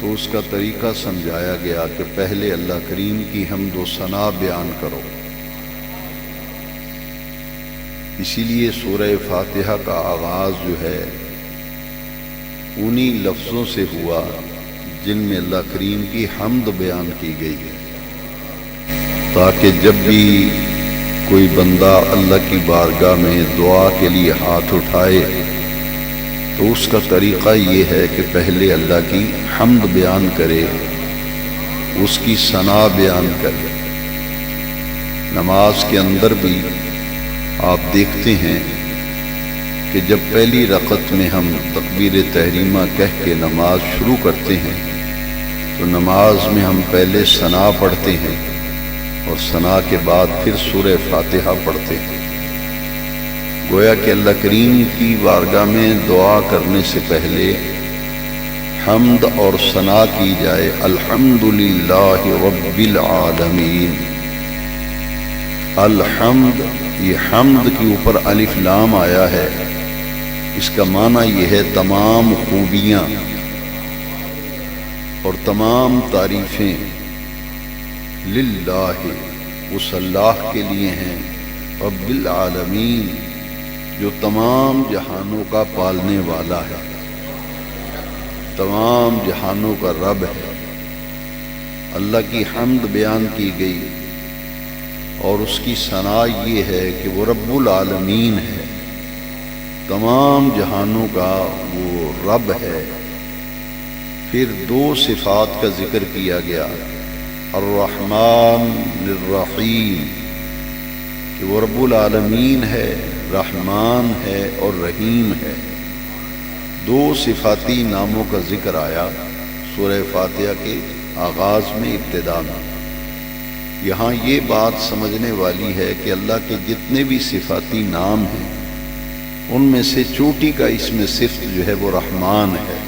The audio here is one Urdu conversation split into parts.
تو اس کا طریقہ سمجھایا گیا کہ پہلے اللہ کریم کی حمد و ثنا بیان کرو۔ اسی لیے سورہ فاتحہ کا آغاز جو ہے انہی لفظوں سے ہوا جن میں اللہ کریم کی حمد بیان کی گئی ہے، تاکہ جب بھی کوئی بندہ اللہ کی بارگاہ میں دعا کے لیے ہاتھ اٹھائے تو اس کا طریقہ یہ ہے کہ پہلے اللہ کی حمد بیان کرے، اس کی ثنا بیان کرے۔ نماز کے اندر بھی آپ دیکھتے ہیں کہ جب پہلی رکعت میں ہم تکبیر تحریمہ کہہ کے نماز شروع کرتے ہیں تو نماز میں ہم پہلے ثنا پڑھتے ہیں اور ثنا کے بعد پھر سورہ فاتحہ پڑھتے ہیں، گویا کہ اللہ کریم کی بارگاہ میں دعا کرنے سے پہلے حمد اور ثنا کی جائے۔ الحمدللہ رب العالمین۔ الحمد، یہ حمد کے اوپر الف لام آیا ہے، اس کا معنی یہ ہے تمام خوبیاں اور تمام تعریفیں للہ، اس اللہ کے لیے ہیں، رب العالمین، جو تمام جہانوں کا پالنے والا ہے، تمام جہانوں کا رب ہے۔ اللہ کی حمد بیان کی گئی اور اس کی ثنا یہ ہے کہ وہ رب العالمین ہے، تمام جہانوں کا وہ رب ہے۔ پھر دو صفات کا ذکر کیا گیا، الرحمن الرحیم، کہ وہ رب العالمین ہے، رحمان ہے اور رحیم ہے۔ دو صفاتی ناموں کا ذکر آیا سورہ فاتحہ کے آغاز میں، ابتدا میں۔ یہاں یہ بات سمجھنے والی ہے کہ اللہ کے جتنے بھی صفاتی نام ہیں ان میں سے چوٹی کا اسم صفت جو ہے وہ رحمان ہے۔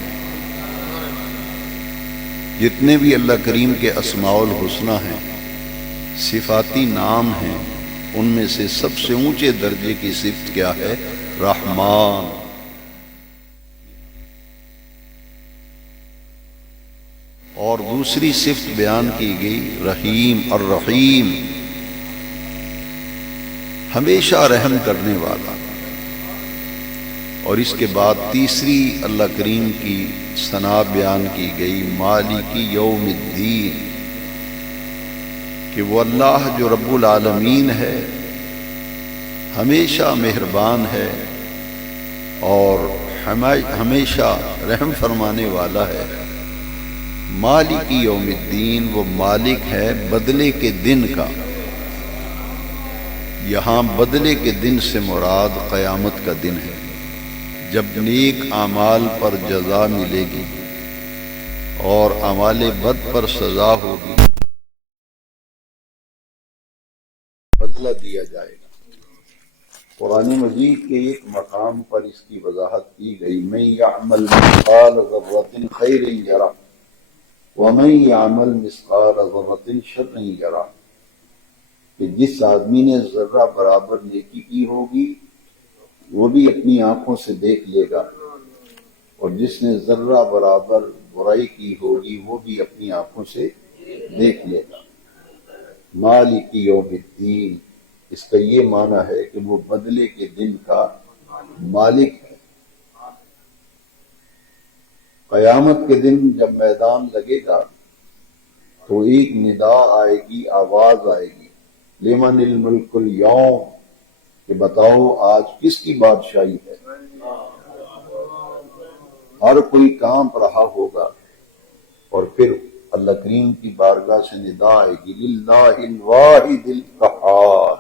جتنے بھی اللہ کریم کے اسماء الحسنی ہیں، صفاتی نام ہیں، ان میں سے سب سے اونچے درجے کی صفت کیا ہے؟ رحمان۔ اور دوسری صفت بیان کی گئی رحیم، الرحیم، ہمیشہ رحم کرنے والا۔ اور اس کے بعد تیسری اللہ کریم کی ثنا بیان کی گئی مالک یوم الدین، کہ وہ اللہ جو رب العالمین ہے، ہمیشہ مہربان ہے اور ہمیشہ رحم فرمانے والا ہے۔ مالک یوم الدین، وہ مالک ہے بدلے کے دن کا۔ یہاں بدلے کے دن سے مراد قیامت کا دن ہے، جب نیک اعمال پر جزا ملے گی اور اعمال بد پر سزا ہوگی، بدلہ دیا جائے گا۔ قرآن مجید کے ایک مقام پر اس کی وضاحت کی گئی، من یعمل مثقال ذرۃ خیر یرہ ومن یعمل مثقال ذرۃ شر یرہ، کہ جس آدمی نے ذرہ برابر نیکی کی ہوگی وہ بھی اپنی آنکھوں سے دیکھ لے گا، اور جس نے ذرہ برابر برائی کی ہوگی وہ بھی اپنی آنکھوں سے دیکھ لے گا۔ مالک یوم الدین، اس کا یہ معنی ہے کہ وہ بدلے کے دن کا مالک ہے۔ قیامت کے دن جب میدان لگے گا تو ایک ندا آئے گی، آواز آئے گی، لمن الملک اليوم، کہ بتاؤ آج کس کی بادشاہی ہے۔ ہر کوئی کانپ رہا ہوگا، اور پھر اللہ کریم کی بارگاہ سے ندا آئے گی، للہ الواحد القہار،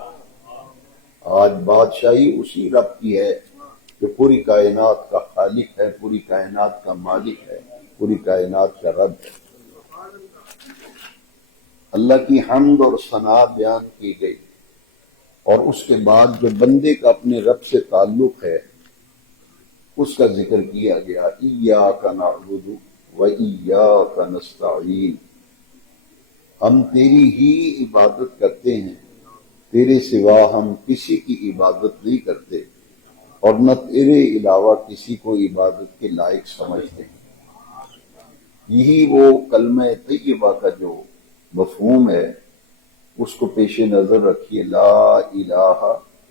آج بادشاہی اسی رب کی ہے جو پوری کائنات کا خالق ہے، پوری کائنات کا مالک ہے، پوری کائنات کا رب ہے۔ اللہ کی حمد اور ثنا بیان کی گئی، اور اس کے بعد جو بندے کا اپنے رب سے تعلق ہے اس کا ذکر کیا گیا، ایاک نعبد و ایاک نستعین، ہم تیری ہی عبادت کرتے ہیں، تیرے سوا ہم کسی کی عبادت نہیں کرتے اور نہ تیرے علاوہ کسی کو عبادت کے لائق سمجھتے ہیں۔ یہی وہ کلمہ طیبہ کا جو مفہوم ہے اس کو پیش نظر رکھیے، لا الہ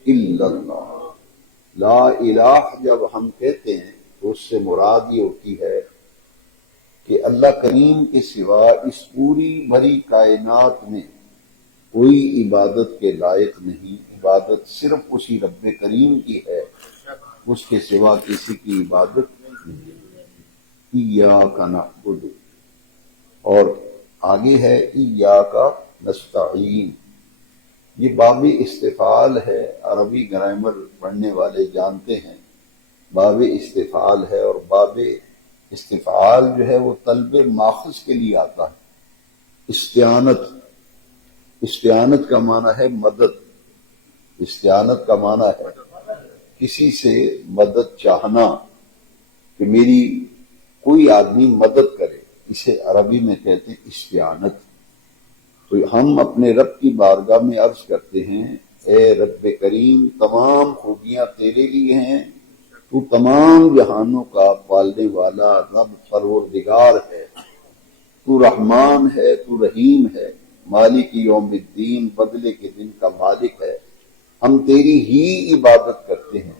الا اللہ۔ لا الہ جب ہم کہتے ہیں تو اس سے مراد یہ ہوتی ہے کہ اللہ کریم کے سوا اس پوری بھری کائنات میں کوئی عبادت کے لائق نہیں، عبادت صرف اسی رب کریم کی ہے، اس کے سوا کسی کی عبادت نہیں۔ ایاک نعبد، اور آگے ہے ایاک نستعین۔ یہ باب استفعال ہے، عربی گرامر پڑھنے والے جانتے ہیں باب استفعال ہے، اور باب استفعال جو ہے وہ طلب ماخذ کے لیے آتا ہے۔ استعانت، استعانت کا معنی ہے مدد، استعانت کا معنی ہے کسی سے مدد چاہنا، کہ میری کوئی آدمی مدد کرے، اسے عربی میں کہتے ہیں استعانت۔ تو ہم اپنے رب کی بارگاہ میں عرض کرتے ہیں، اے رب کریم تمام خوبیاں تیرے لیے ہیں، تو تمام جہانوں کا پالنے والا رب پروردگار ہے، تو رحمان ہے، تو رحیم ہے، مالک یوم الدین بدلے کے دن کا مالک ہے۔ ہم تیری ہی عبادت کرتے ہیں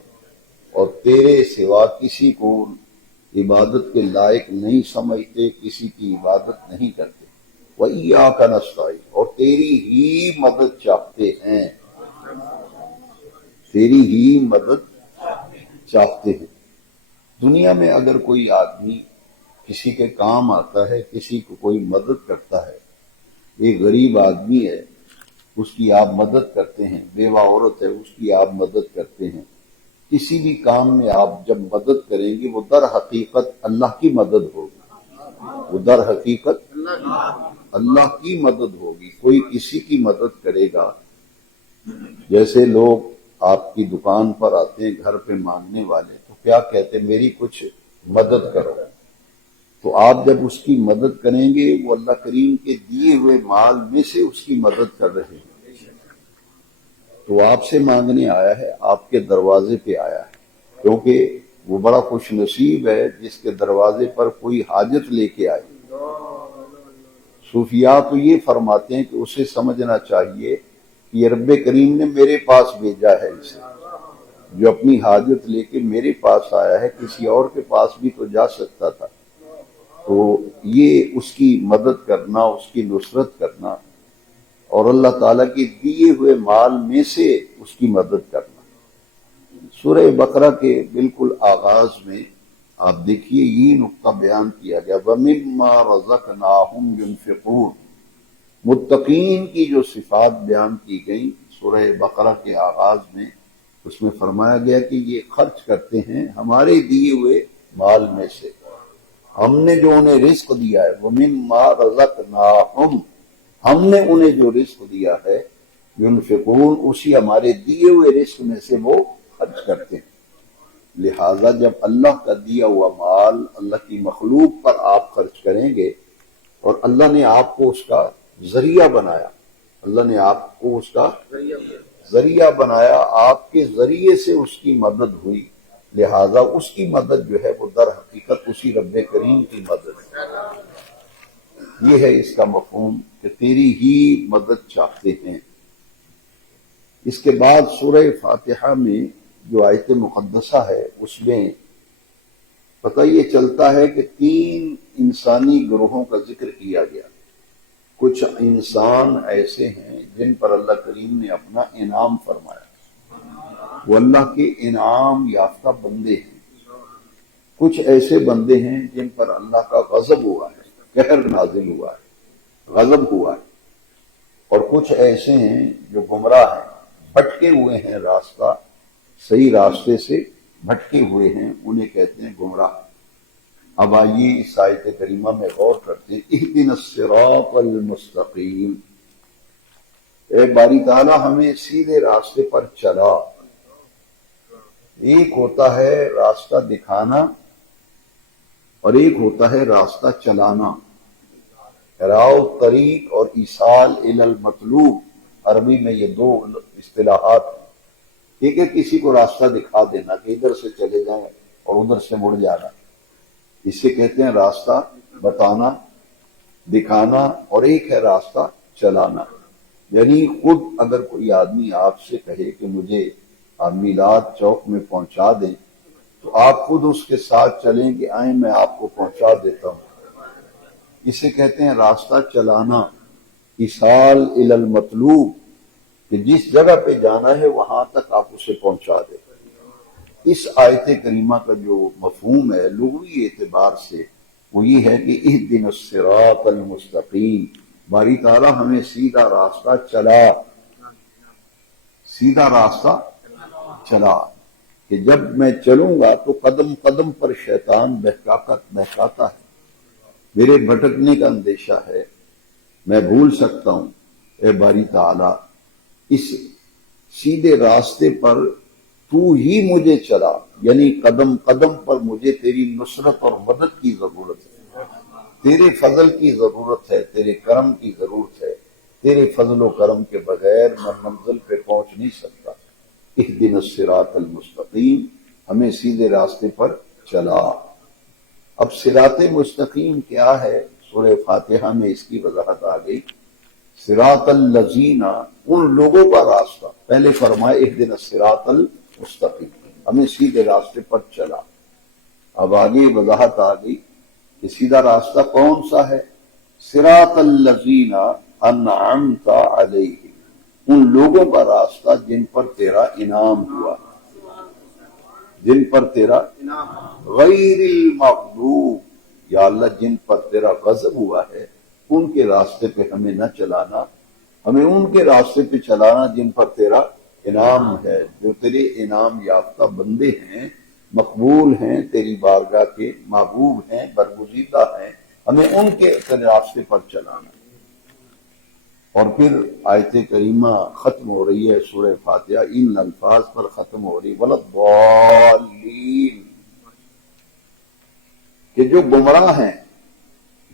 اور تیرے سوا کسی کو عبادت کے لائق نہیں سمجھتے، کسی کی عبادت نہیں کرتے۔ وَإِيَّاكَ نَسْتَعِينُ، اور تیری ہی مدد چاہتے ہیں، تیری ہی مدد چاہتے ہیں۔ دنیا میں اگر کوئی آدمی کسی کے کام آتا ہے، کسی کو کوئی مدد کرتا ہے، ایک غریب آدمی ہے اس کی آپ مدد کرتے ہیں، بیوہ عورت ہے اس کی آپ مدد کرتے ہیں، کسی بھی کام میں آپ جب مدد کریں گے وہ در حقیقت اللہ کی مدد ہوگی، وہ در حقیقت اللہ کی مدد ہوگی۔ کوئی کسی کی مدد کرے گا، جیسے لوگ آپ کی دکان پر آتے ہیں گھر پہ مانگنے والے، تو کیا کہتے ہیں میری کچھ مدد کرو، تو آپ جب اس کی مدد کریں گے وہ اللہ کریم کے دیے ہوئے مال میں سے اس کی مدد کر رہے ہیں۔ تو آپ سے مانگنے آیا ہے، آپ کے دروازے پہ آیا ہے، کیونکہ وہ بڑا خوش نصیب ہے جس کے دروازے پر کوئی حاجت لے کے آئے۔ صوفیاء تو یہ فرماتے ہیں کہ اسے سمجھنا چاہیے کہ یہ رب کریم نے میرے پاس بھیجا ہے، اسے جو اپنی حاجت لے کے میرے پاس آیا ہے، کسی اور کے پاس بھی تو جا سکتا تھا۔ تو یہ اس کی مدد کرنا، اس کی نصرت کرنا، اور اللہ تعالیٰ کے دیے ہوئے مال میں سے اس کی مدد کرنا۔ سورہ بقرہ کے بالکل آغاز میں آپ دیکھیے یہ نقطہ بیان کیا گیا، وَمِمَّا رَزَقْنَاهُمْ يُنْفِقُونَ۔ متقین کی جو صفات بیان کی گئی سورہ بقرہ کے آغاز میں، اس میں فرمایا گیا کہ یہ خرچ کرتے ہیں ہمارے دیے ہوئے مال میں سے، ہم نے جو انہیں رزق دیا ہے، وَمِمَّا رَزَقْنَاهُمْ، ہم نے انہیں جو رزق دیا ہے، ينفقون، اسی ہمارے دیے ہوئے رزق میں سے وہ خرچ کرتے ہیں۔ لہذا جب اللہ کا دیا ہوا مال اللہ کی مخلوق پر آپ خرچ کریں گے، اور اللہ نے آپ کو اس کا ذریعہ بنایا، اللہ نے آپ کو اس کا ذریعہ بنایا، آپ کے ذریعے سے اس کی مدد ہوئی، لہذا اس کی مدد جو ہے وہ در حقیقت اسی رب کریم کی مدد ہے۔ یہ ہے اس کا مفہوم کہ تیری ہی مدد چاہتے ہیں۔ اس کے بعد سورہ فاتحہ میں جو آیت مقدسہ ہے اس میں پتہ یہ چلتا ہے کہ 3 انسانی گروہوں کا ذکر کیا گیا۔ کچھ انسان ایسے ہیں جن پر اللہ کریم نے اپنا انعام فرمایا، وہ اللہ کے انعام یافتہ بندے ہیں۔ کچھ ایسے بندے ہیں جن پر اللہ کا غضب ہوا ہے، قہر نازل ہوا ہے، غضب ہوا ہے، اور کچھ ایسے ہیں جو گمراہ ہیں، بھٹکے ہوئے ہیں، راستہ صحیح راستے سے بھٹکے ہوئے ہیں، انہیں کہتے ہیں گمراہ۔ اب آئیے اس آیت کریمہ میں غور کرتے ہیں، اہدنا الصراط المستقیم، اے باری تعالیٰ ہمیں سیدھے راستے پر چلا۔ ایک ہوتا ہے راستہ دکھانا اور ایک ہوتا ہے راستہ چلانا۔ راؤ طریق اور ایصال الی المطلوب، عربی میں یہ 2 اصطلاحات ہیں۔ ایک ہے کسی کو راستہ دکھا دینا کہ ادھر سے چلے جائیں اور ادھر سے مڑ جانا، اسے کہتے ہیں راستہ بتانا، دکھانا، اور ایک ہے راستہ چلانا۔ یعنی خود اگر کوئی آدمی آپ سے کہے کہ مجھے آپ میلاد چوک میں پہنچا دیں تو آپ خود اس کے ساتھ چلیں کہ آئیں میں آپ کو پہنچا دیتا ہوں، اسے کہتے ہیں راستہ چلانا، ایصال الی المطلوب، کہ جس جگہ پہ جانا ہے وہاں تک آپ اسے پہنچا دیں۔ اس آیت کریمہ کا جو مفہوم ہے لغوی اعتبار سے وہ یہ ہے کہ اہدنا الصراط المستقیم، باری تعالیٰ ہمیں سیدھا راستہ چلا، سیدھا راستہ چلا، کہ جب میں چلوں گا تو قدم قدم پر شیطان بہکاتا ہے، میرے بھٹکنے کا اندیشہ ہے، میں بھول سکتا ہوں، اے باری تعالیٰ اس سیدھے راستے پر تو ہی مجھے چلا، یعنی قدم قدم پر مجھے تیری نصرت اور مدد کی ضرورت ہے، تیرے فضل کی ضرورت ہے، تیرے کرم کی ضرورت ہے، تیرے فضل و کرم کے بغیر میں منزل پہ پہنچ نہیں سکتا۔ اہدنا الصراط المستقیم، ہمیں سیدھے راستے پر چلا۔ اب صراط مستقیم کیا ہے؟ سورہ فاتحہ میں اس کی وضاحت آ گئی۔ صراط الذین، ان لوگوں کا راستہ، پہلے فرمائے اہدنا الصراط المستقیم، ہمیں سیدھے راستے پر چلا۔ اب آگے وضاحت آ گئی کہ سیدھا راستہ کون سا ہے؟ صراط الذین انعمت علیہم، ان لوگوں کا راستہ جن پر تیرا انعام ہوا، جن پر تیرا غیر المغضوب، یا اللہ جن پر تیرا غضب ہوا ہے ان کے راستے پہ ہمیں نہ چلانا، ہمیں ان کے راستے پہ چلانا جن پر تیرا انعام ہے، جو تیرے انعام یافتہ بندے ہیں، مقبول ہیں، تیری بارگاہ کے محبوب ہیں، برگزیدہ ہیں، ہمیں ان کے راستے پر چلانا۔ اور پھر آیت کریمہ ختم ہو رہی ہے سورہ فاتحہ ان الفاظ پر ختم ہو رہی، وَلَضَّالِّينَ، کہ جو گمراہ ہیں،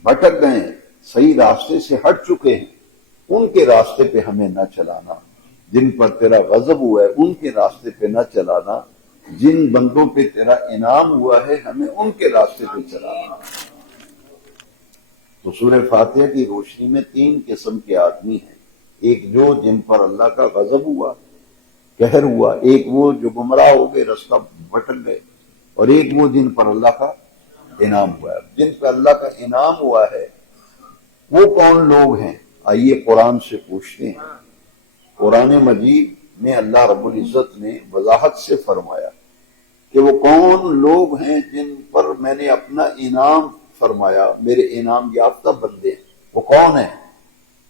بھٹک گئے ہیں، صحیح راستے سے ہٹ چکے ہیں، ان کے راستے پہ ہمیں نہ چلانا، جن پر تیرا غضب ہوا ہے ان کے راستے پہ نہ چلانا، جن بندوں پہ تیرا انعام ہوا ہے ہمیں ان کے راستے پہ چلانا۔ تو سورہ فاتحہ کی روشنی میں تین قسم کے آدمی ہیں، ایک جو جن پر اللہ کا غضب ہوا، قہر ہوا، ایک وہ جو گمراہ ہو گئے، رستہ بھٹک گئے، اور ایک وہ جن پر اللہ کا انعام ہوا ہے۔ جن پر اللہ کا انعام ہوا ہے وہ کون لوگ ہیں؟ آئیے قرآن سے پوچھتے ہیں۔ قرآن مجید میں اللہ رب العزت نے وضاحت سے فرمایا کہ وہ کون لوگ ہیں جن پر میں نے اپنا انعام فرمایا، میرے انعام یافتہ بندے ہیں، وہ کون ہیں؟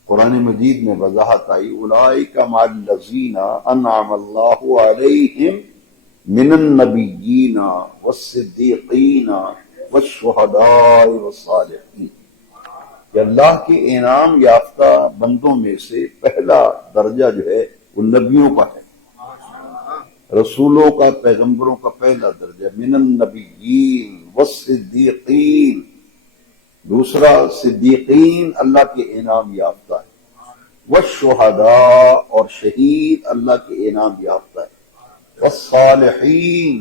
قرآن مجید میں وضاحت آئی، اولئک مع الذین انعم اللہ علیہم من النبیین والصدیقین والشہداء والصالحین، کہ اللہ کے انعام یافتہ بندوں میں سے پہلا درجہ جو ہے وہ نبیوں کا ہے، رسولوں کا، پیغمبروں کا پہلا درجہ، من النبیین والصدیقین، دوسرا صدیقین اللہ کے انعام یافتہ ہے، والشہداء اور شہید اللہ کے انعام یافتہ ہے، والصالحین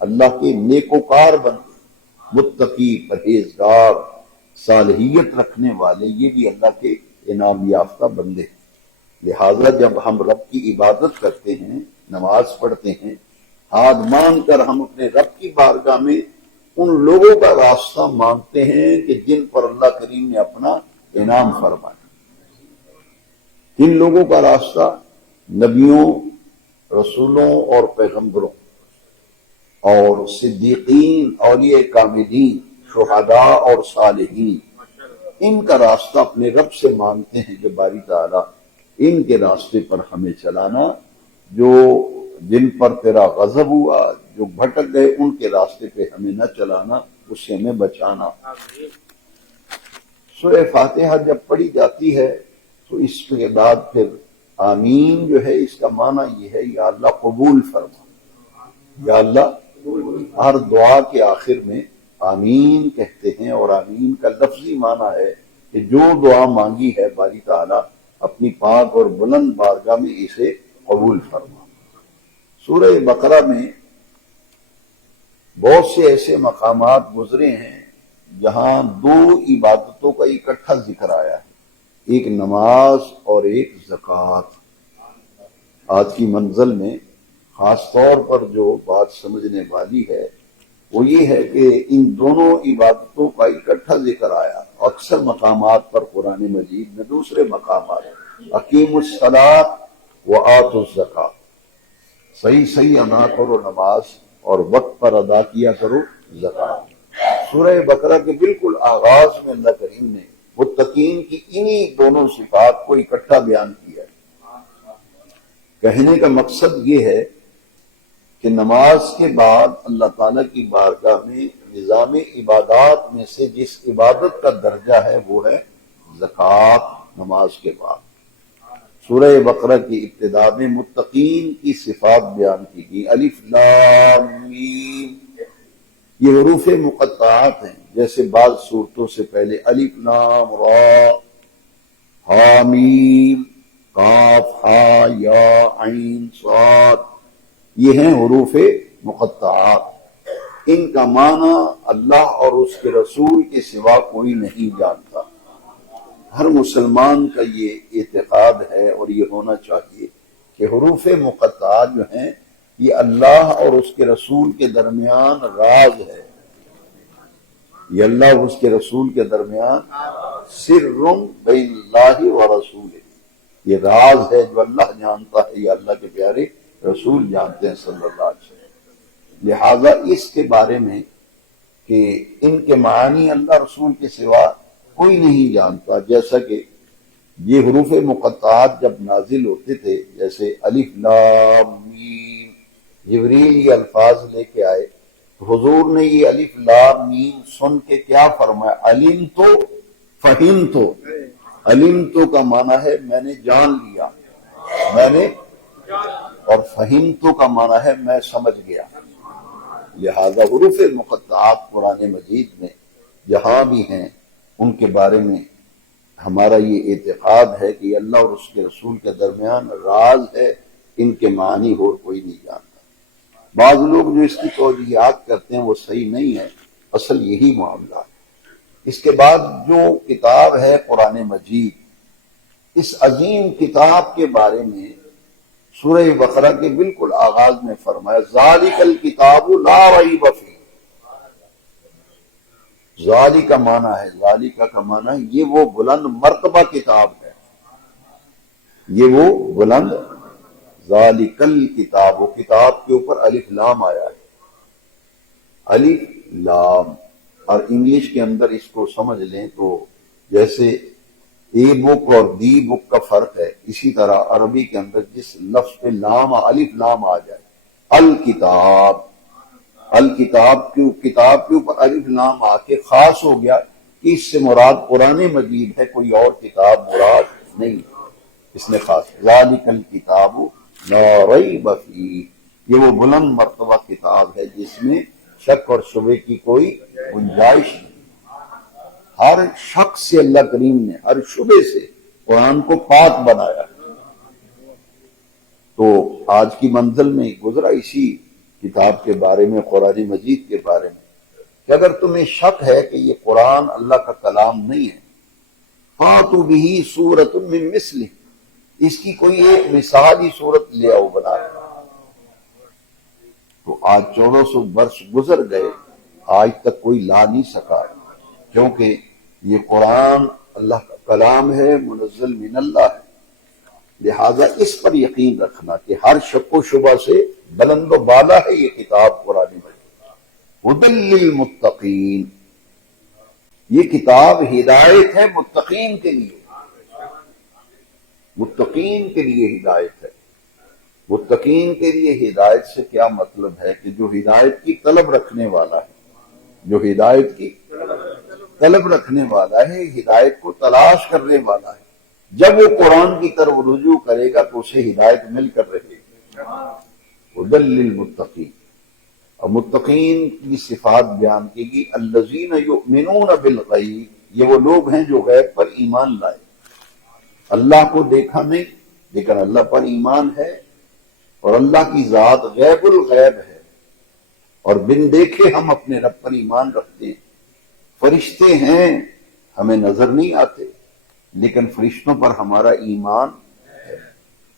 اللہ کے نیکوکار بندے، متقی، پرہیزگار، صالحیت رکھنے والے، یہ بھی اللہ کے انعام یافتہ بندے ہیں۔ لہذا جب ہم رب کی عبادت کرتے ہیں، نماز پڑھتے ہیں، ہاتھ مان کر ہم اپنے رب کی بارگاہ میں ان لوگوں کا راستہ مانگتے ہیں کہ جن پر اللہ کریم نے اپنا انعام فرمایا۔ کن لوگوں کا راستہ؟ نبیوں، رسولوں اور پیغمبروں، اور صدیقین، اولیاء کاملین، شہداء اور صالحین، ان کا راستہ اپنے رب سے مانگتے ہیں کہ باری تعالیٰ ان کے راستے پر ہمیں چلانا، جو جن پر تیرا غضب ہوا، جو بھٹک گئے ان کے راستے پہ ہمیں نہ چلانا، اس سے ہمیں بچانا۔ سورہ فاتحہ جب پڑھی جاتی ہے تو اس کے بعد پھر آمین جو ہے اس کا معنی یہ ہے یا اللہ قبول فرما، یا اللہ، ہر دعا کے آخر میں آمین کہتے ہیں، اور آمین کا لفظی معنی ہے کہ جو دعا مانگی ہے باری تعالیٰ اپنی پاک اور بلند بارگاہ میں اسے قبول فرما۔ سورہ بقرہ میں بہت سے ایسے مقامات گزرے ہیں جہاں دو عبادتوں کا اکٹھا ذکر آیا ہے، ایک نماز اور ایک زکوٰۃ۔ آج کی منزل میں خاص طور پر جو بات سمجھنے والی ہے وہ یہ ہے کہ ان دونوں عبادتوں کا اکٹھا ذکر آیا۔ اکثر مقامات پر قرآن مجید میں دوسرے مقامات اقیموا الصلاۃ وآتوا الزکاۃ، صحیح ادا کرو نماز اور وقت پر ادا کیا کرو زکوٰۃ۔ سورہ بقرہ کے بالکل آغاز میں اللہ کریم نے متقین کی انہی دونوں صفات کو اکٹھا بیان کیا ہے۔ کہنے کا مقصد یہ ہے کہ نماز کے بعد اللہ تعالیٰ کی بارگاہ میں نظام عبادات میں سے جس عبادت کا درجہ ہے وہ ہے زکوٰۃ۔ نماز کے بعد سورہ بقرہ کی ابتدا میں متقین کی صفات بیان کی گئی، الف لام میم، یہ حروف مقطعات ہیں، جیسے بعض صورتوں سے پہلے الف لام را، ہا میم، کاف ہا یا عین صاد، یہ ہیں حروف مقطعات۔ ان کا معنی اللہ اور اس کے رسول کے سوا کوئی نہیں جانتا۔ ہر مسلمان کا یہ اعتقاد ہے اور یہ ہونا چاہیے کہ حروف مقطعات جو ہیں یہ اللہ اور اس کے رسول کے درمیان راز ہے، یہ اللہ اور اس کے رسول کے درمیان سر بین اللہ و رسول، یہ راز ہے جو اللہ جانتا ہے، یہ اللہ کے پیارے رسول جانتے ہیں صلی اللہ علیہ وسلم۔ لہذا اس کے بارے میں کہ ان کے معنی اللہ رسول کے سوا کوئی نہیں جانتا، جیسا کہ یہ حروف مقطعات جب نازل ہوتے تھے، جیسے الف لام میم، جبریل یہ الفاظ لے کے آئے تو حضور نے یہ الف لام میم سن کے کیا فرمایا؟ علم تو فہم تو۔ علم تو کا معنی ہے میں نے جان لیا، میں نے، اور فہم تو کا معنی ہے میں سمجھ گیا۔ لہذا حروف مقطعات قرآن مجید میں جہاں بھی ہیں ان کے بارے میں ہمارا یہ اعتقاد ہے کہ یہ اللہ اور اس کے رسول کے درمیان راز ہے، ان کے معنی اور کوئی نہیں جانتا۔ بعض لوگ جو اس کی توجیہات کرتے ہیں وہ صحیح نہیں ہے، اصل یہی معاملہ ہے۔ اس کے بعد جو کتاب ہے قرآن مجید، اس عظیم کتاب کے بارے میں سورہ بقرہ کے بالکل آغاز میں فرمایا ذالک الکتاب لا ریب فیہ۔ ذالک کا معنی ہے، ذالک کا معنی ہے یہ وہ بلند مرتبہ کتاب ہے، یہ وہ بلند، ذالک الکتاب، وہ کتاب کے اوپر الف لام آیا ہے، الف لام۔ اور انگلش کے اندر اس کو سمجھ لیں تو جیسے اے بک اور دی بک کا فرق ہے، اسی طرح عربی کے اندر جس لفظ پہ لام الف لام آ جائے، الکتاب، الکتاب کی کتاب کے اوپر الف لام آ کے خاص ہو گیا کہ اس سے مراد قرآن مجید ہے، کوئی اور کتاب مراد نہیں، اس نے خاص ذالک الکتاب لا ریب فیہ، یہ وہ بلند مرتبہ کتاب ہے جس میں شک اور شبہ کی کوئی گنجائش نہیں۔ ہر شک سے اللہ کریم نے، ہر شبہ سے قرآن کو پاک بنایا۔ تو آج کی منزل میں گزرا اسی کتاب کے بارے میں، قرآن مجید کے بارے میں، کہ اگر تمہیں شک ہے کہ یہ قرآن اللہ کا کلام نہیں ہے، فَأْتُوا بِهِ سُورَةٌ مِّن مِّثْلِهِ، اس کی کوئی ایک مثالی صورت لے آؤ بنا کے۔ تو آج 1400 برس گزر گئے، آج تک کوئی لا نہیں سکا، کیونکہ یہ قرآن اللہ کا کلام ہے، منزل من اللہ ہے۔ لہذا اس پر یقین رکھنا کہ ہر شک و شبہ سے بلند و بالا ہے یہ کتاب قرآن مجید۔ ہدی للمتقین، یہ کتاب ہدایت ہے متقین کے لیے، متقین کے لیے ہدایت ہے۔ متقین کے لیے ہدایت سے کیا مطلب ہے کہ جو ہدایت کی طلب رکھنے والا ہے، جو ہدایت کی طلب رکھنے والا ہے، ہدایت کو تلاش کرنے والا ہے، جب وہ قرآن کی طرف رجوع کرے گا تو اسے ہدایت مل کر رہے گی۔ ہدی للمتقین، اور متقین کی صفات بیان کی گئی، الذین یؤمنون بالغیب، یہ وہ لوگ ہیں جو غیب پر ایمان لائے، اللہ کو دیکھا نہیں لیکن اللہ پر ایمان ہے، اور اللہ کی ذات غیب الغیب ہے، اور بن دیکھے ہم اپنے رب پر ایمان رکھتے ہیں۔ فرشتے ہیں ہمیں نظر نہیں آتے، لیکن فرشتوں پر ہمارا ایمان ہے۔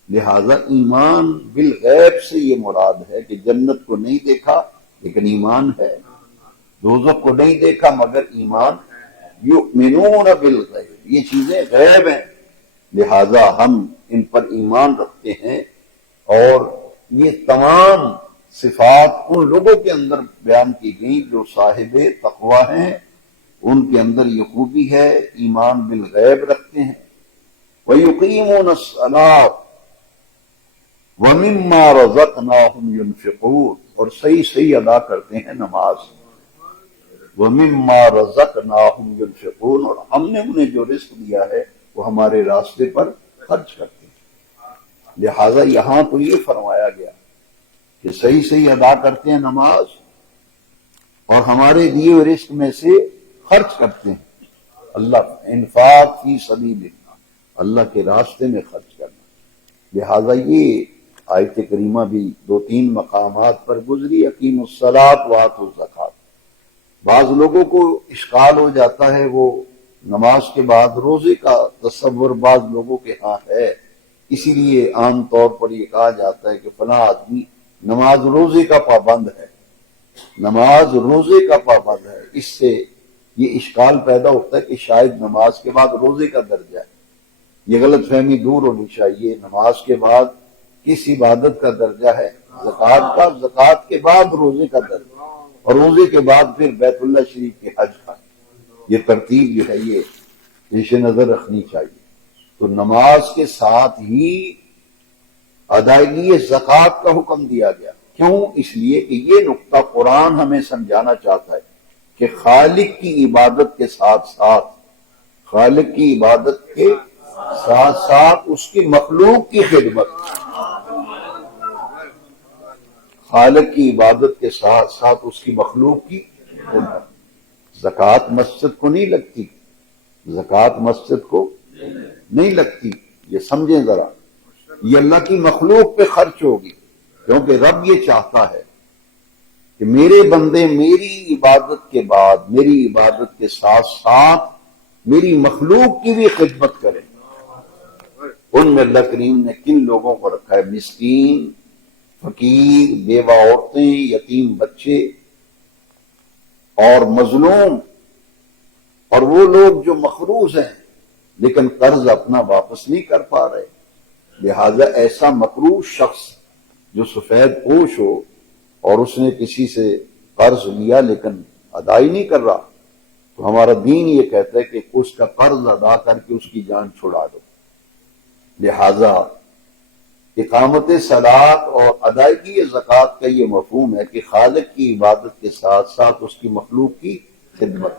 لہذا ایمان بالغیب سے یہ مراد ہے کہ جنت کو نہیں دیکھا لیکن ایمان ہے، دوزخ کو نہیں دیکھا مگر ایمان، یؤمنون بالغیب، یہ چیزیں غیب ہیں، لہذا ہم ان پر ایمان رکھتے ہیں۔ اور یہ تمام صفات ان لوگوں کے اندر بیان کی گئی جو صاحب تقوی ہیں، ان کے اندر یہ خوبی ہے، ایمان بالغیب رکھتے ہیں۔ وَيُقِيمُونَ الصَّلَاةَ وَمِمَّا رَزَقْنَاهُمْ يُنْفِقُونَ، اور صحیح ادا کرتے ہیں نماز۔ وَمِمَّا رَزَقْنَاهُمْ يُنْفِقُونَ، اور ہم نے انہیں جو رزق دیا ہے وہ ہمارے راستے پر خرچ کرتے ہیں۔ لہذا یہاں تو یہ فرمایا گیا کہ صحیح ادا کرتے ہیں نماز اور ہمارے دیے ہوئے رزق میں سے خرچ کرتے ہیں۔ اللہ انفاق فی سبیل اللہ، اللہ کے راستے میں خرچ کرنا۔ لہذا یہ آیت کریمہ بھی 2-3 مقامات پر گزری، اقیموا الصلاۃ وآتوا الزکوٰۃ۔ بعض لوگوں کو اشکال ہو جاتا ہے، وہ نماز کے بعد روزے کا تصور بعض لوگوں کے ہاں ہے، اسی لیے عام طور پر یہ کہا جاتا ہے کہ فلاں آدمی نماز روزے کا پابند ہے، نماز روزے کا پابند ہے۔ اس سے یہ اشکال پیدا ہوتا ہے کہ شاید نماز کے بعد روزے کا درجہ ہے۔ یہ غلط فہمی دور ہونی چاہیے، نماز کے بعد کس عبادت کا درجہ ہے؟ زکوٰۃ کا، زکوٰۃ کے بعد روزے کا درجہ، اور روزے کے بعد پھر بیت اللہ شریف کے حج کا۔ یہ ترتیب جو ہے یہ پیش نظر رکھنی چاہیے۔ تو نماز کے ساتھ ہی ادائیگی زکوٰۃ کا حکم دیا گیا۔ کیوں؟ اس لیے کہ یہ نقطہ قرآن ہمیں سمجھانا چاہتا ہے کہ خالق کی عبادت کے ساتھ ساتھ، خالق کی عبادت کے ساتھ ساتھ اس کی مخلوق کی خدمت، خالق کی عبادت کے ساتھ ساتھ اس کی مخلوق کی خدمت۔ زکوٰۃ مسجد کو نہیں لگتی، زکوٰۃ مسجد کو نہیں لگتی، یہ سمجھیں ذرا، یہ اللہ کی مخلوق پہ خرچ ہوگی، کیونکہ رب یہ چاہتا ہے کہ میرے بندے میری عبادت کے بعد، میری عبادت کے ساتھ ساتھ میری مخلوق کی بھی خدمت کریں۔ ان میں اللہ کریم نے کن لوگوں کو رکھا ہے؟ مسکین، فقیر، بیوہ عورتیں، یتیم بچے اور مظلوم، اور وہ لوگ جو مقروض ہیں لیکن قرض اپنا واپس نہیں کر پا رہے۔ لہذا ایسا مقروض شخص جو سفید پوش ہو اور اس نے کسی سے قرض لیا لیکن ادائی نہیں کر رہا، تو ہمارا دین یہ کہتا ہے کہ اس کا قرض ادا کر کے اس کی جان چھڑا دو۔ لہذا اقامت صلاۃ اور ادائیگی زکوٰۃ کا یہ مفہوم ہے کہ خالق کی عبادت کے ساتھ ساتھ اس کی مخلوق کی خدمت۔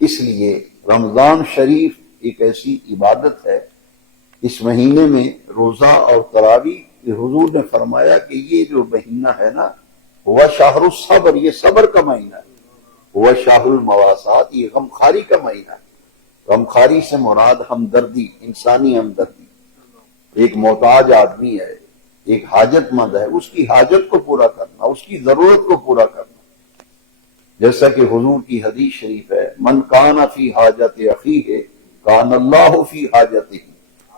اس لیے رمضان شریف ایک ایسی عبادت ہے، اس مہینے میں روزہ اور تراویح، حضور نے فرمایا کہ یہ جو مہینہ ہے نا، وہ شہر الصبر، یہ صبر کا مہینہ ہے، وہ شہر المواسات، یہ غمخواری کا مہینہ ہے۔ غمخواری سے مراد ہمدردی، انسانی ہمدردی۔ ایک محتاج آدمی ہے، ایک حاجت مند ہے، اس کی حاجت کو پورا کرنا، اس کی ضرورت کو پورا کرنا۔ جیسا کہ حضور کی حدیث شریف ہے، من کان فی حاجت اخیہ کان اللہ فی حاجتہ،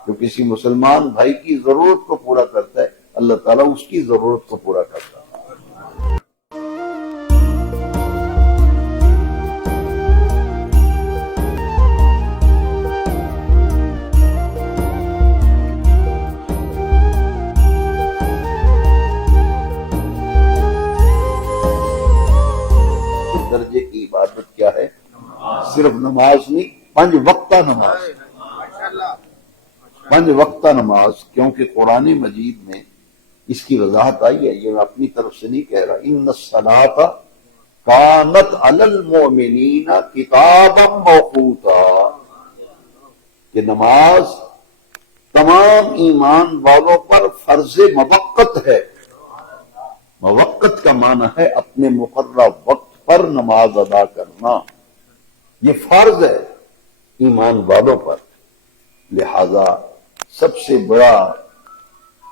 جو کسی مسلمان بھائی کی ضرورت کو پورا کرتا ہے، اللہ تعالیٰ اس کی ضرورت کو پورا کرتا ہے۔ درجے کی عبادت کیا ہے؟ صرف نماز نہیں، 5 وقتہ نماز، 5 وقتہ نماز، کیونکہ قرآن مجید میں اس کی وضاحت آئی ہے، یہ میں اپنی طرف سے نہیں کہہ رہا۔ ان الصلاۃ کانت علی المؤمنین کتابا موقوتا، کہ نماز تمام ایمان والوں پر فرض موقت ہے۔ موقت کا معنی ہے اپنے مقررہ وقت پر نماز ادا کرنا، یہ فرض ہے ایمان والوں پر۔ لہذا سب سے بڑا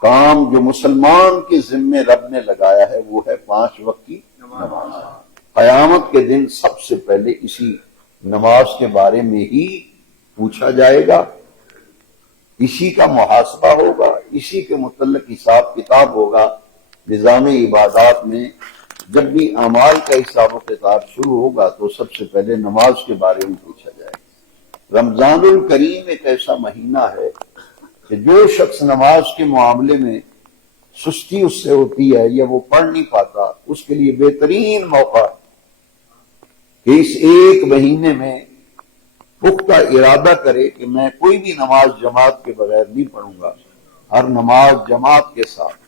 کام جو مسلمان کے ذمے رب نے لگایا ہے وہ ہے 5 وقت کی نماز۔ قیامت کے دن سب سے پہلے اسی نماز کے بارے میں ہی پوچھا جائے گا، اسی کا محاسبہ ہوگا، اسی کے متعلق حساب کتاب ہوگا۔ نظام عبادات میں جب بھی اعمال کا حساب و کتاب شروع ہوگا تو سب سے پہلے نماز کے بارے میں پوچھا جائے گا۔ رمضان الکریم ایک ایسا مہینہ ہے کہ جو شخص نماز کے معاملے میں سستی اس سے ہوتی ہے یا وہ پڑھ نہیں پاتا، اس کے لیے بہترین موقع ہے کہ اس ایک مہینے میں پختہ ارادہ کرے کہ میں کوئی بھی نماز جماعت کے بغیر نہیں پڑھوں گا، ہر نماز جماعت کے ساتھ۔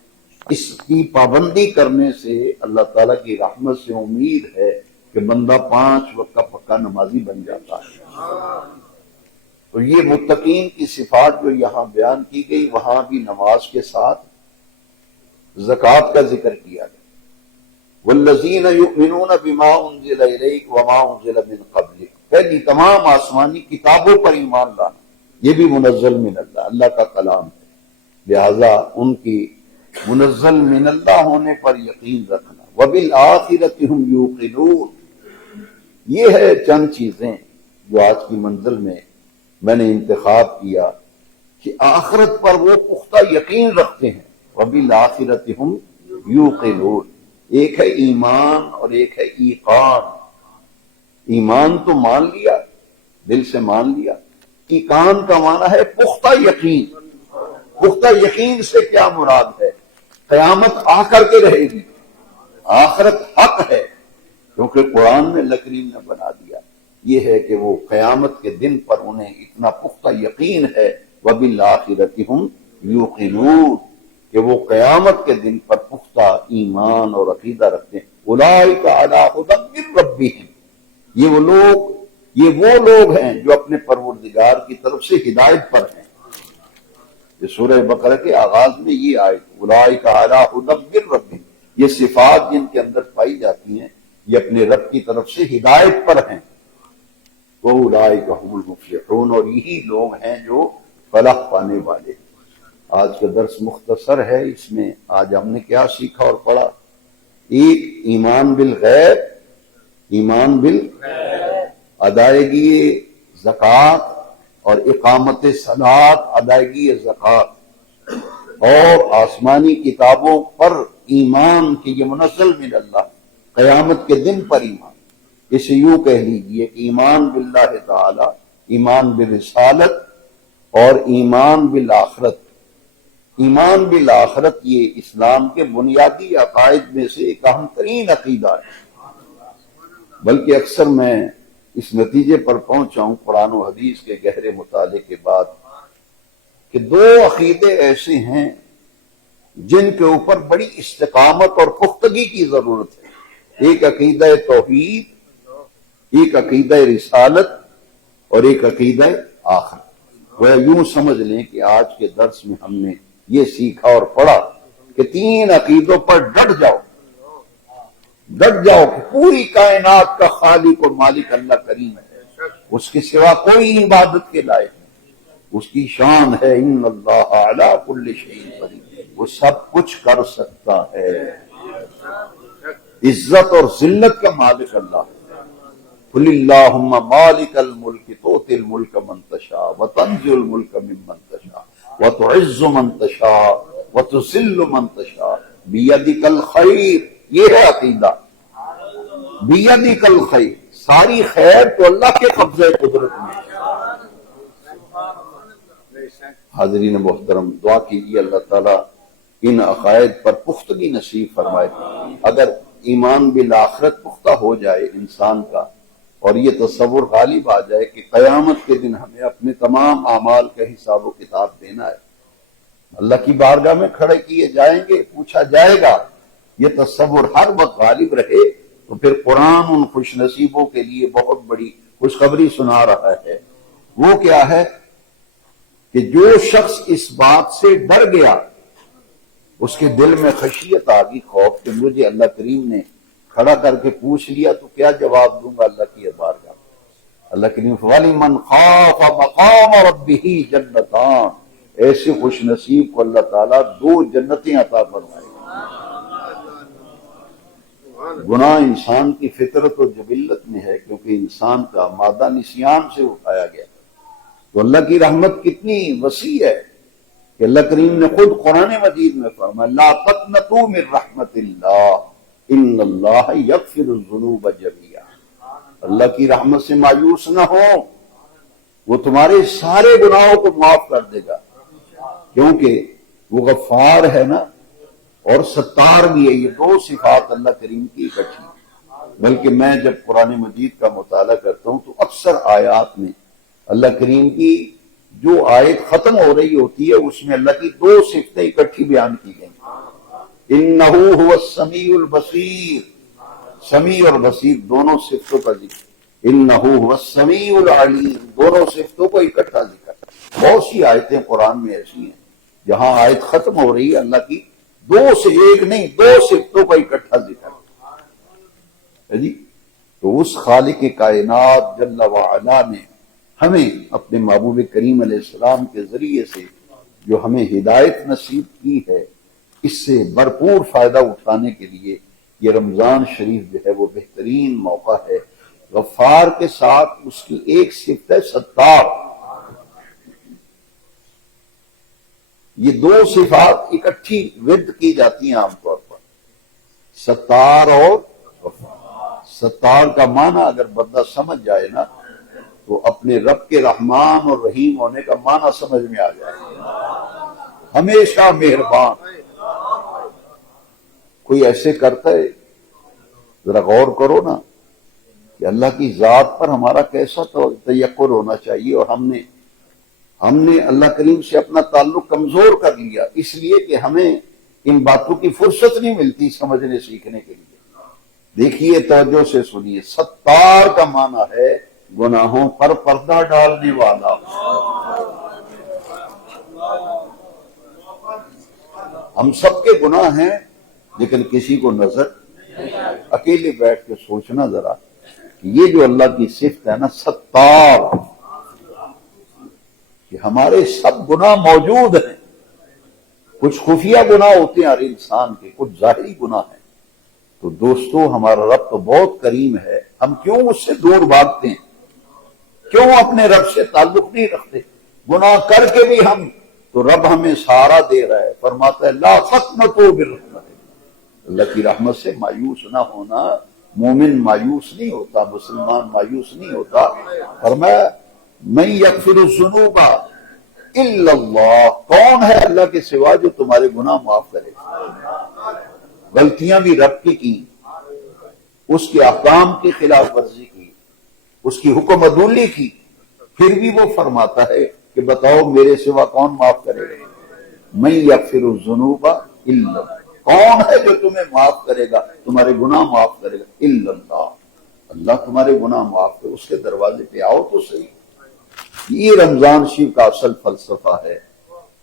اس کی پابندی کرنے سے اللہ تعالیٰ کی رحمت سے امید ہے کہ بندہ 5 وقت کا پکا نمازی بن جاتا ہے۔ تو یہ متقین کی صفات جو یہاں بیان کی گئی، وہاں بھی نماز کے ساتھ زکوٰۃ کا ذکر کیا گیا۔ والذین یؤمنون بما انزل الیک وما انزل من قبلک، پہلی تمام آسمانی کتابوں پر ایمان لانا، یہ بھی منزل من اللہ، اللہ کا کلام ہے، لہذا ان کی منزل من اللہ ہونے پر یقین رکھنا۔ وبالآخرۃ ھم یوقنون، یہ ہے چند چیزیں جو آج کی منزل میں نے انتخاب کیا کہ آخرت پر وہ پختہ یقین رکھتے ہیں۔ وبالآخرۃ ھم یوقنون، ایک ہے ایمان اور ایک ہے ایقان۔ ایمان تو مان لیا، دل سے مان لیا، ایقان کا معنی ہے پختہ یقین۔ پختہ یقین سے کیا مراد ہے؟ قیامت آ کر کے رہے گی، آخرت حق ہے، کیونکہ قرآن میں اللہ کریم نے بنا دیا۔ یہ ہے کہ وہ قیامت کے دن پر انہیں اتنا پختہ یقین ہے، وبالآخرۃ ھم یوقنون، کہ وہ قیامت کے دن پر پختہ ایمان اور عقیدہ رکھتے ہیں۔ اولئک علی ھدی من ربہم، یہ وہ لوگ ہیں جو اپنے پروردگار کی طرف سے ہدایت پر ہیں۔ یہ سورہ بقرہ کے آغاز میں یہ آیت، اولئک علی ھدی من ربہم، یہ صفات جن کے اندر پائی جاتی ہیں یہ اپنے رب کی طرف سے ہدایت پر ہیں۔ وَأُولَٰئِكَ هُمُ الْمُفْلِحُونَ، اور یہی لوگ ہیں جو فلاح پانے والے ہیں۔ آج کا درس مختصر ہے، اس میں آج ہم نے کیا سیکھا اور پڑھا؟ ایک، ایمان بالغیب، ایمان ادائیگی زکوٰۃ اور اقامت صلاۃ، ادائیگی زکوٰۃ، اور آسمانی کتابوں پر ایمان کہ یہ منزل من اللہ، قیامت کے دن پر ایمان۔ اسے یوں کہہ لیجئے کہ ایمان باللہ تعالی، ایمان بالرسالت اور ایمان بالآخرت۔ ایمان بالآخرت یہ اسلام کے بنیادی عقائد میں سے ایک اہم ترین عقیدہ ہے، بلکہ اکثر میں اس نتیجے پر پہنچا ہوں قرآن و حدیث کے گہرے مطالعے کے بعد کہ 2 عقیدے ایسے ہیں جن کے اوپر بڑی استقامت اور پختگی کی ضرورت ہے۔ ایک عقیدہ توحید، ایک عقیدہ رسالت اور ایک عقیدہ آخرت۔ وہ یوں سمجھ لیں کہ آج کے درس میں ہم نے یہ سیکھا اور پڑھا کہ 3 عقیدوں پر ڈٹ جاؤ کہ پوری کائنات کا خالق اور مالک اللہ کریم ہے، اس کے سوا کوئی عبادت کے لائق نہیں۔ اس کی شان ہے ان اللہ علی کل شیء قدیر، وہ سب کچھ کر سکتا ہے۔ عزت اور ذلت کا مالک اللہ ہے۔ قل اللہم مالک الملک تؤتی الملک من تشاء وتنزع الملک ممن تشاء وتعز من تشاء وتذل من تشاء بیدک الخیر، یہ ہے عقیدہ۔ بیدک الخیر، ساری خیر تو اللہ کے قبضہ قدرت میں۔ حاضرین محترم، دعا کیجیے اللہ تعالیٰ ان عقائد پر پختگی نصیب فرمائے۔ اگر ایمان بالآخرت پختہ ہو جائے انسان کا اور یہ تصور غالب آ جائے کہ قیامت کے دن ہمیں اپنے تمام اعمال کا حساب و کتاب دینا ہے، اللہ کی بارگاہ میں کھڑے کیے جائیں گے، پوچھا جائے گا، یہ تصور ہر وقت غالب رہے تو پھر قرآن ان خوش نصیبوں کے لیے بہت بڑی خوشخبری سنا رہا ہے۔ وہ کیا ہے کہ جو شخص اس بات سے ڈر گیا، اس کے دل میں خشیت آ گئی، خوف، کہ مجھے اللہ کریم نے کھڑا کر کے پوچھ لیا تو کیا جواب دوں گا اللہ کی بارگاہ۔ اللہ کریم وَلِمَنْ خَافَ مَقَامَ رَبِّهِ جَنَّتَانِ، ایسے خوش نصیب کو اللہ تعالیٰ 2 جنتیں عطا فرمائے گا۔ گناہ انسان کی فطرت و جبلت میں ہے، کیونکہ انسان کا مادہ نسیان سے اٹھایا گیا۔ تو اللہ کی رحمت کتنی وسیع ہے کہ اللہ کریم نے خود قرآن مجید میں فرمایا لا تقنطوا من رحمت اللہ ان اللہ یغفر الذنوب جميعا، اللہ کی رحمت سے مایوس نہ ہو، وہ تمہارے سارے گناہوں کو معاف کر دے گا، کیونکہ وہ غفار ہے نا اور ستار بھی ہے۔ یہ دو صفات اللہ کریم کی اکٹھی۔ بلکہ میں جب قرآن مجید کا مطالعہ کرتا ہوں تو اکثر آیات میں اللہ کریم کی جو آیت ختم ہو رہی ہوتی ہے اس میں اللہ کی دو صفتیں اکٹھی بیان کی گئی، انہ هو السمیع البصیر، سمیع اور بصیر دونوں صفتوں کا ذکر، انہ هو السمیع العلیم دونوں صفتوں کو اکٹھا ذکر۔ بہت سی آیتیں قرآن میں ایسی ہیں جہاں آیت ختم ہو رہی ہے اللہ کی دو سے ایک نہیں دو صفتوں کا اکٹھا ذکر ہے جی۔ تو اس خالق کائنات جل وعلا نے ہمیں اپنے محبوب کریم علیہ السلام کے ذریعے سے جو ہمیں ہدایت نصیب کی ہے، اس سے بھرپور فائدہ اٹھانے کے لیے یہ رمضان شریف جو ہے وہ بہترین موقع ہے۔ غفار کے ساتھ اس کی ایک صفت ہے ستار، یہ دو صفات اکٹھی ورد کی جاتی ہیں عام طور پر، ستار اور غفار۔ ستار کا معنی اگر بندہ سمجھ جائے نا تو اپنے رب کے رحمان اور رحیم ہونے کا معنی سمجھ میں آ جائے، ہمیشہ مہربان۔ کوئی ایسے کرتا ہے، ذرا غور کرو نا کہ اللہ کی ذات پر ہمارا کیسا تیقن ہونا چاہیے، اور ہم نے اللہ کریم سے اپنا تعلق کمزور کر لیا، اس لیے کہ ہمیں ان باتوں کی فرصت نہیں ملتی سمجھنے سیکھنے کے لیے۔ دیکھیے توجہ سے سنیے، ستار کا معنی ہے گناہوں پر پردہ ڈالنے والا۔ ہم سب کے گناہ ہیں لیکن کسی کو نظر، اکیلے بیٹھ کے سوچنا ذرا کہ یہ جو اللہ کی صفت ہے نا ستار، کہ ہمارے سب گناہ موجود ہیں، کچھ خفیہ گناہ ہوتے ہیں ہر انسان کے، کچھ ظاہری گناہ ہیں۔ تو دوستو ہمارا رب تو بہت کریم ہے، ہم کیوں اس سے دور بھاگتے ہیں، کیوں اپنے رب سے تعلق نہیں رکھتے؟ گناہ کر کے بھی ہم تو رب ہمیں سہارا دے رہا ہے، فرماتا ہے لا تقنطوا من رحمت اللہ، اللہ کی رحمت سے مایوس نہ ہونا۔ مومن مایوس نہیں ہوتا، مسلمان مایوس نہیں ہوتا۔ فرمایا من یغفر الذنوب الا اللہ، کون ہے اللہ کے سوا جو تمہارے گناہ معاف کرے؟ غلطیاں بھی رب کی، اس کے احکام کی خلاف ورزی کی، اس کی حکم عدولی کی، پھر بھی وہ فرماتا ہے کہ بتاؤ میرے سوا کون معاف کرے گا؟ من یغفر الذنوب الا اللہ، کون ہے جو تمہیں معاف کرے گا، تمہارے گناہ معاف کرے گا؟ الا اللہ، اللہ تمہارے گناہ معاف کرے، اس کے دروازے پہ آؤ تو صحیح۔ یہ رمضان شریف کا اصل فلسفہ ہے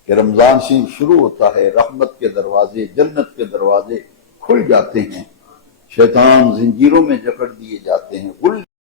کہ رمضان شریف شروع ہوتا ہے، رحمت کے دروازے، جنت کے دروازے کھل جاتے ہیں، شیطان زنجیروں میں جکڑ دیے جاتے ہیں،